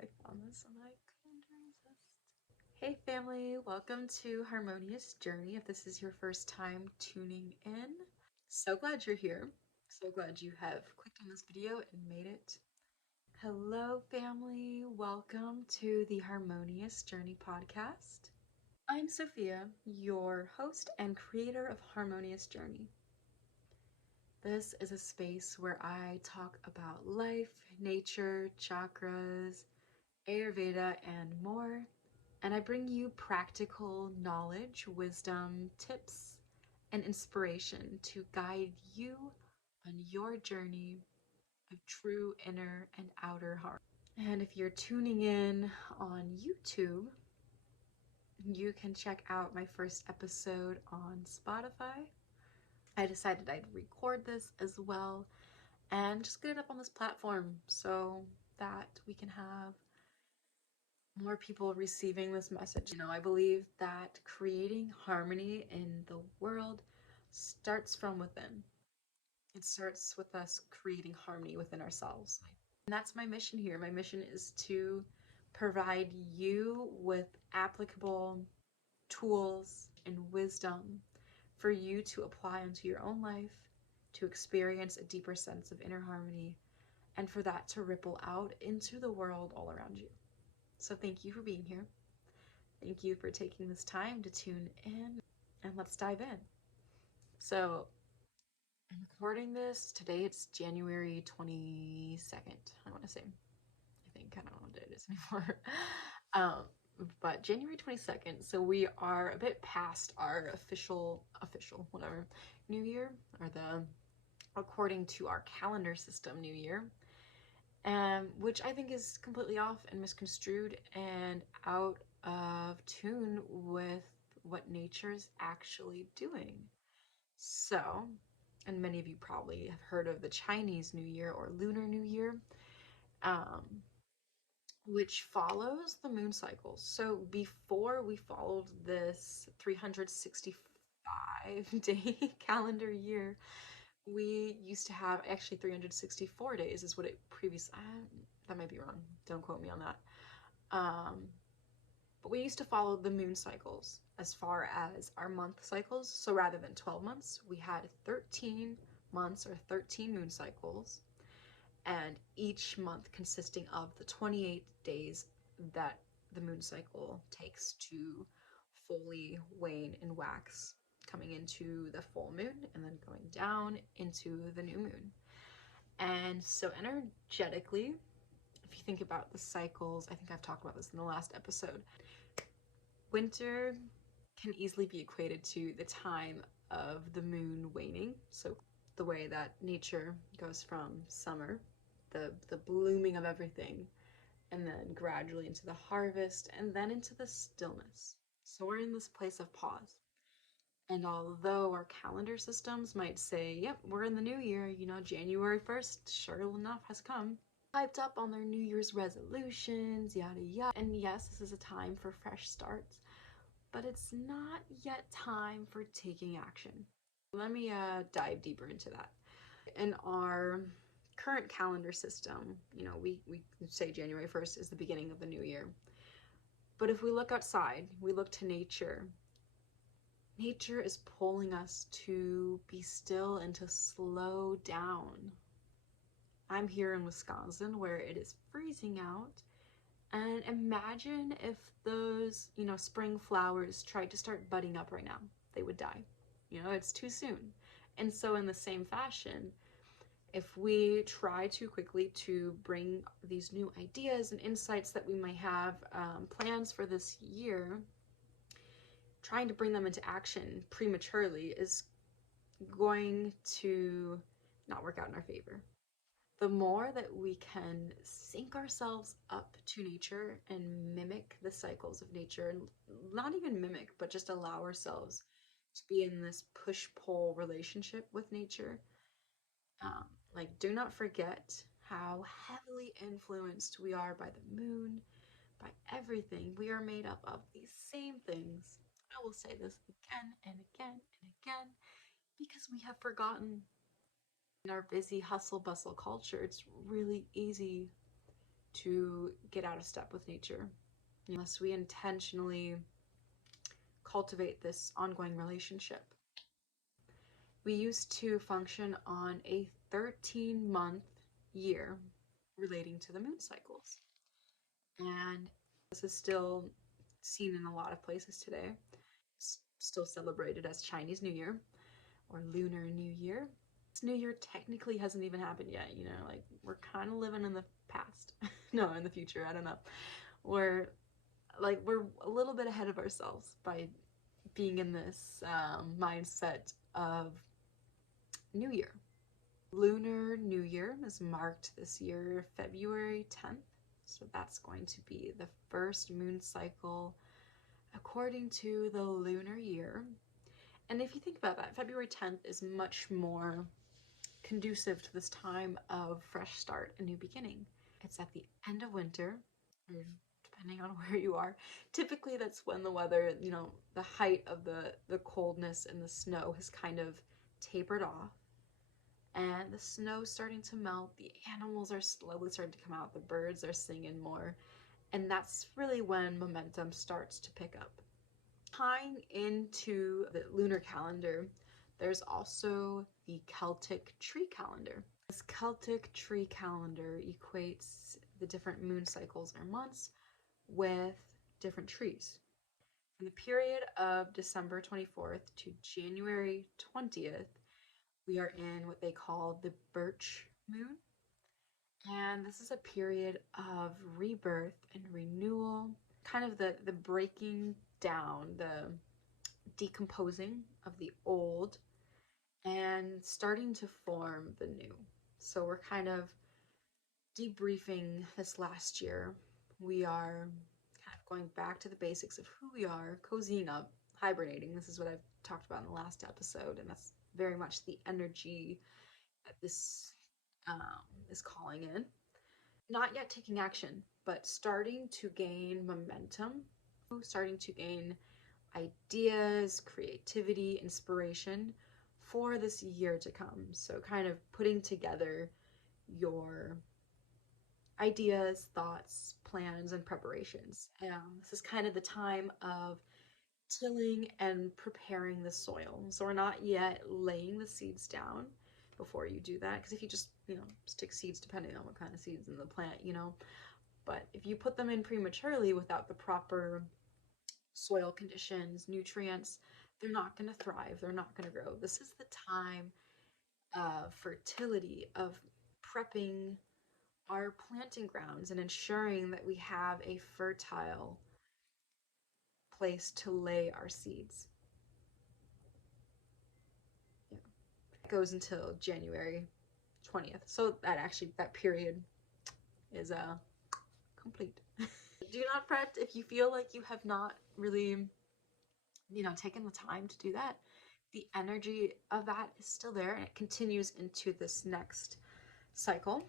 I found this and I couldn't resist. Hey family, welcome to Harmonious Journey. If this is your first time tuning in, so glad you're here. So glad you have clicked on this video and made it. Hello family, welcome to the Harmonious Journey podcast. I'm Sophia, your host and creator of Harmonious Journey. This is a space where I talk about life, nature, chakras, Ayurveda, and more. And I bring you practical knowledge, wisdom, tips, and inspiration to guide you on your journey of true inner and outer harmony. And if you're tuning in on YouTube, you can check out my first episode on Spotify. I decided I'd record this as well and just get it up on this platform so that we can have more people receiving this message. I believe that creating harmony in the world starts from within. It starts with us creating harmony within ourselves. And that's my mission here. My mission is to provide you with applicable tools and wisdom for you to apply into your own life, to experience a deeper sense of inner harmony, and for that to ripple out into the world all around you. So thank you for being here. Thank you for taking this time to tune in, and let's dive in. So I'm recording this today. It's January 22nd, I want to say. I don't know what it is anymore. But January 22nd, so we are a bit past our official, whatever, New Year, or according to our calendar system, New Year. Which I think is completely off and misconstrued and out of tune with what nature's actually doing. So, and many of you probably have heard of the Chinese New Year or Lunar New Year, which follows the moon cycles. So before we followed this 365-day calendar year, we used to have actually 364 days is what it previously, that might be wrong, don't quote me on that, but we used to follow the moon cycles as far as our month cycles. So rather than 12 months, we had 13 months or 13 moon cycles, and each month consisting of the 28 days that the moon cycle takes to fully wane and wax, coming into the full moon and then going down into the new moon. And so energetically, if you think about the cycles, I think I've talked about this in the last episode, winter can easily be equated to the time of the moon waning. So the way that nature goes from summer, the blooming of everything, and then gradually into the harvest, and then into the stillness. So we're in this place of pause. And although our calendar systems might say, yep, we're in the new year, January 1st, sure enough, has come, hyped up on their New Year's resolutions, yada yada. And yes, this is a time for fresh starts, but it's not yet time for taking action. Let me dive deeper into that. In our current calendar system, we say January 1st is the beginning of the new year. But if we look outside, we look to nature, nature is pulling us to be still and to slow down. I'm here in Wisconsin where it is freezing out, and imagine if those, spring flowers tried to start budding up right now. They would die. It's too soon. And so in the same fashion, if we try too quickly to bring these new ideas and insights that we might have, plans for this year, trying to bring them into action prematurely is going to not work out in our favor. The more that we can sync ourselves up to nature and mimic the cycles of nature, and not even mimic, but just allow ourselves to be in this push-pull relationship with nature. Do not forget how heavily influenced we are by the moon, by everything. We are made up of these same things. I will say this again and again and again because we have forgotten. In our busy hustle bustle culture, it's really easy to get out of step with nature unless we intentionally cultivate this ongoing relationship. We used to function on a 13-month year relating to the moon cycles. And this is still seen in a lot of places today. It's still celebrated as Chinese New Year or Lunar New Year. This New Year technically hasn't even happened yet, you know, like we're kind of living in the past. No, in the future, I don't know. We're a little bit ahead of ourselves by being in this mindset of New Year. Lunar New Year is marked this year February 10th. So that's going to be the first moon cycle according to the lunar year. And if you think about that, February 10th is much more conducive to this time of fresh start, a new beginning. It's at the end of winter, or depending on where you are. Typically that's when the weather, you know, the height of the coldness and the snow has kind of tapered off. And the snow's starting to melt, the animals are slowly starting to come out, the birds are singing more, and that's really when momentum starts to pick up. Tying into the lunar calendar, there's also the Celtic tree calendar. This Celtic tree calendar equates the different moon cycles or months with different trees. From the period of December 24th to January 20th, we are in what they call the birch moon. And this is a period of rebirth and renewal, kind of the breaking down, the decomposing of the old and starting to form the new. So we're kind of debriefing this last year. We are kind of going back to the basics of who we are, cozying up, hibernating. This is what I've talked about in the last episode, and that's very much the energy that this is calling in. Not yet taking action, but starting to gain momentum, starting to gain ideas, creativity, inspiration for this year to come. So kind of putting together your ideas, thoughts, plans, and preparations. This is kind of the time of tilling and preparing the soil. So we're not yet laying the seeds down before you do that, because if you just, you know, stick seeds, depending on what kind of seeds in the plant, you know, but if you put them in prematurely without the proper soil conditions, nutrients, they're not going to thrive, they're not going to grow. This is the time of fertility, of prepping our planting grounds and ensuring that we have a fertile place to lay our seeds. Yeah. It goes until January 20th. So that period is complete. Do not fret if you feel like you have not really, you know, taken the time to do that. The energy of that is still there, and it continues into this next cycle,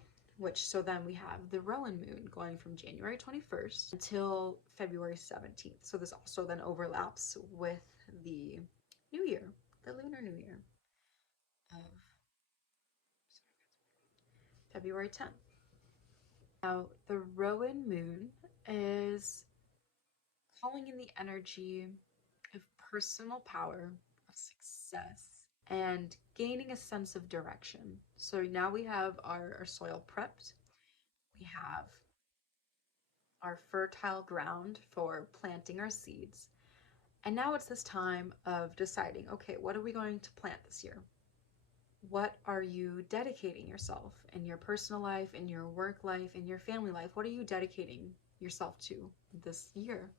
so then we have the Rowan moon going from January 21st until February 17th. So this also then overlaps with the New Year, the Lunar New Year of February 10th. Now, the Rowan moon is calling in the energy of personal power, of success, and gaining a sense of direction. So now we have our soil prepped. We have our fertile ground for planting our seeds. And now it's this time of deciding, okay, what are we going to plant this year? What are you dedicating yourself in your personal life, in your work life, in your family life? What are you dedicating yourself to this year?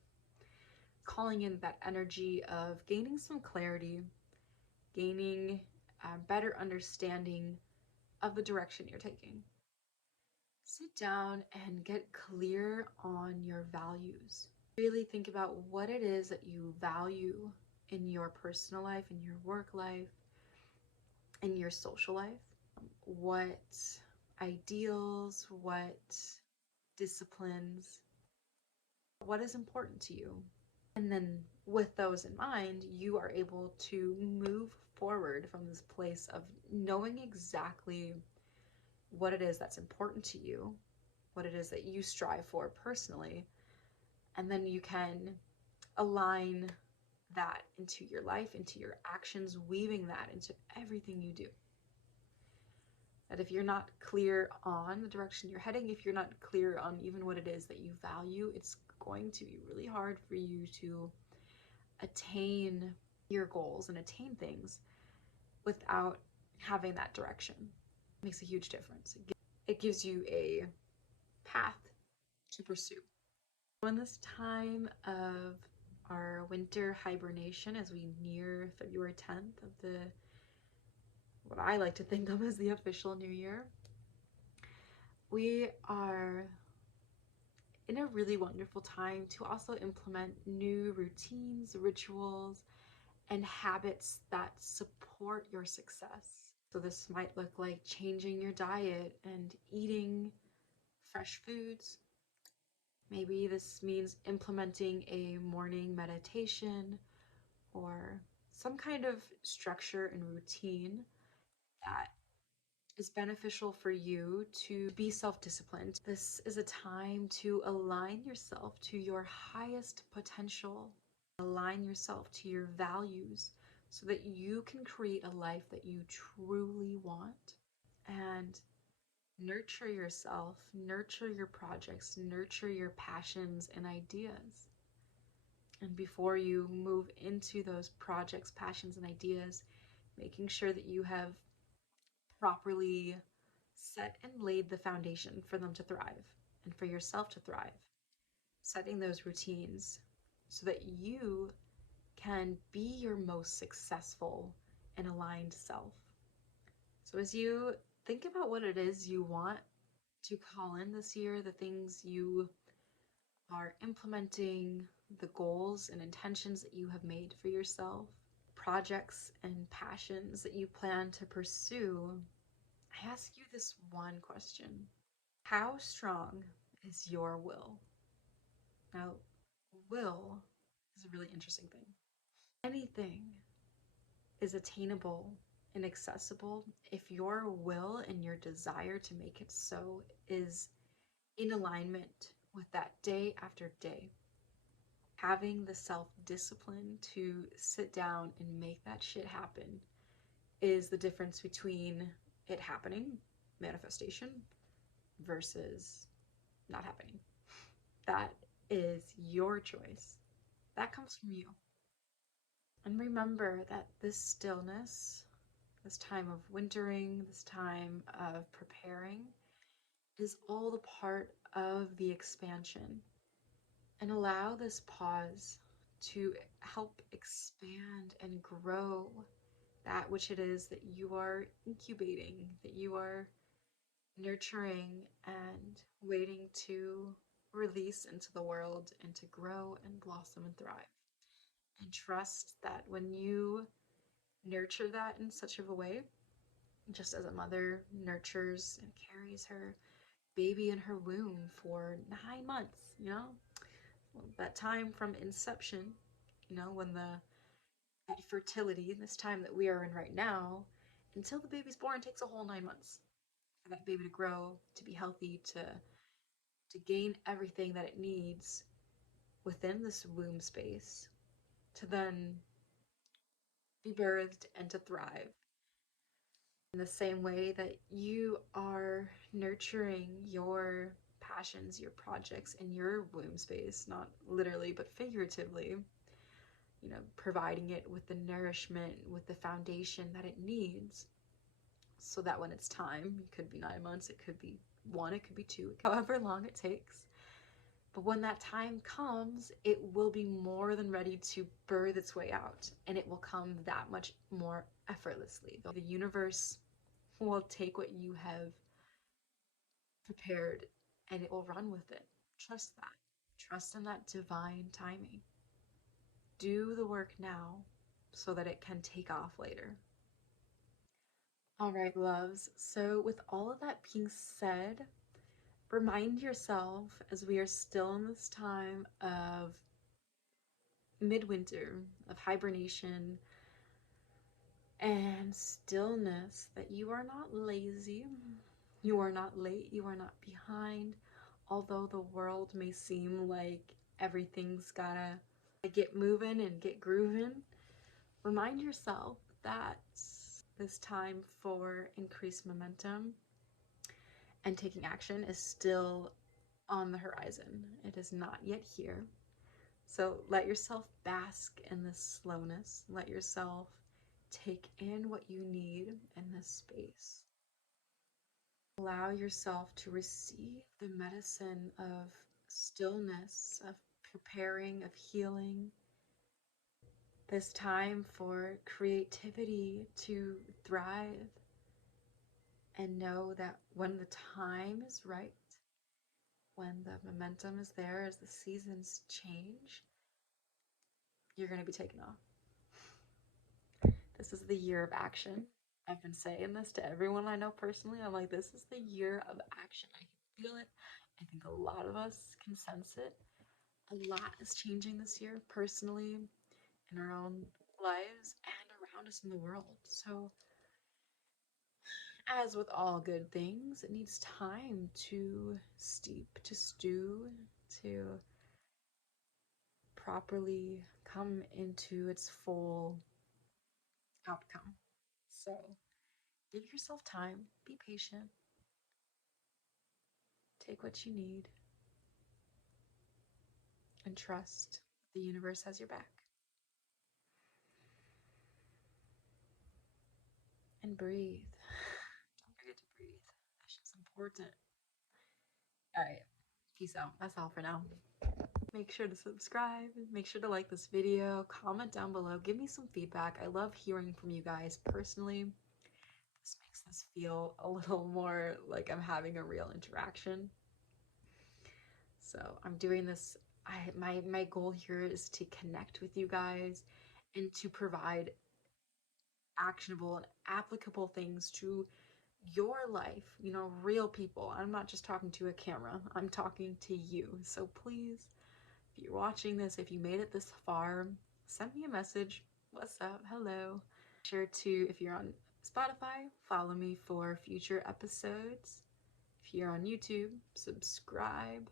Calling in that energy of gaining some clarity, gaining a better understanding of the direction you're taking. Sit down and get clear on your values. Really think about what it is that you value in your personal life, in your work life, in your social life. What ideals, what disciplines, what is important to you. And then with those in mind, you are able to move forward from this place of knowing exactly what it is that's important to you what it is that you strive for personally, and then you can align that into your life, into your actions, weaving that into everything you do. That if you're not clear on the direction you're heading, if you're not clear on even what it is that you value, it's going to be really hard for you to attain your goals and attain things without having that direction. It makes a huge difference. It gives you a path to pursue. In this time of our winter hibernation, as we near February 10th of the what I like to think of as the official New Year, we are in a really wonderful time to also implement new routines, rituals, and habits that support your success. So this might look like changing your diet and eating fresh foods. Maybe this means implementing a morning meditation or some kind of structure and routine that is beneficial for you to be self-disciplined. This is a time to align yourself to your highest potential, align yourself to your values so that you can create a life that you truly want, and nurture yourself, nurture your projects, nurture your passions and ideas. And before you move into those projects, passions, and ideas, making sure that you have properly set and laid the foundation for them to thrive and for yourself to thrive. Setting those routines so that you can be your most successful and aligned self. So as you think about what it is you want to call in this year, the things you are implementing, the goals and intentions that you have made for yourself, projects and passions that you plan to pursue, I ask you this one question. How strong is your will? Now, will is a really interesting thing. Anything is attainable and accessible if your will and your desire to make it so is in alignment with that day after day. Having the self-discipline to sit down and make that shit happen is the difference between it happening, manifestation, versus not happening. That is your choice. That comes from you. And remember that this stillness, this time of wintering, this time of preparing, is all the part of the expansion. And allow this pause to help expand and grow that which it is that you are incubating, that you are nurturing and waiting to release into the world and to grow and blossom and thrive. And trust that when you nurture that in such of a way, just as a mother nurtures and carries her baby in her womb for 9 months, that time from inception, when that fertility, this time that we are in right now, until the baby's born takes a whole 9 months for that baby to grow, to be healthy, to gain everything that it needs within this womb space, to then be birthed and to thrive. In the same way that you are nurturing your passions, your projects in your womb space, not literally but figuratively, providing it with the nourishment, with the foundation that it needs, so that when it's time, it could be 9 months, it could be 1, it could be 2, however long it takes. But when that time comes, it will be more than ready to birth its way out, and it will come that much more effortlessly. The universe will take what you have prepared and it will run with it. Trust that. Trust in that divine timing. Do the work now so that it can take off later. All right, loves. So with all of that being said, remind yourself, as we are still in this time of midwinter, of hibernation and stillness, that you are not lazy, you are not late, you are not behind. Although the world may seem like everything's gotta get moving and get grooving, remind yourself that this time for increased momentum and taking action is still on the horizon. It is not yet here. So let yourself bask in this slowness. Let yourself take in what you need in this space. Allow yourself to receive the medicine of stillness, of preparing, of healing. This time for creativity to thrive, and know that when the time is right, when the momentum is there, as the seasons change, you're going to be taken off. This is the year of action. I've been saying this to everyone I know personally. I'm like, this is the year of action. I can feel it. I think a lot of us can sense it. A lot is changing this year, personally, in our own lives, and around us in the world. So, as with all good things, it needs time to steep, to stew, to properly come into its full outcome. So, give yourself time, be patient, take what you need, and trust the universe has your back. And breathe. Don't forget to breathe. That's just important. All right. Peace out. That's all for now. Make sure to subscribe. Make sure to like this video. Comment down below. Give me some feedback. I love hearing from you guys personally. This makes this feel a little more like I'm having a real interaction. So I'm doing this. My goal here is to connect with you guys and to provide actionable and applicable things to your life, real people. I'm not just talking to a camera, I'm talking to you. So please, if you're watching this, if you made it this far, send me a message. What's up? Hello. Be sure to, if you're on Spotify, follow me for future episodes. If you're on YouTube, subscribe.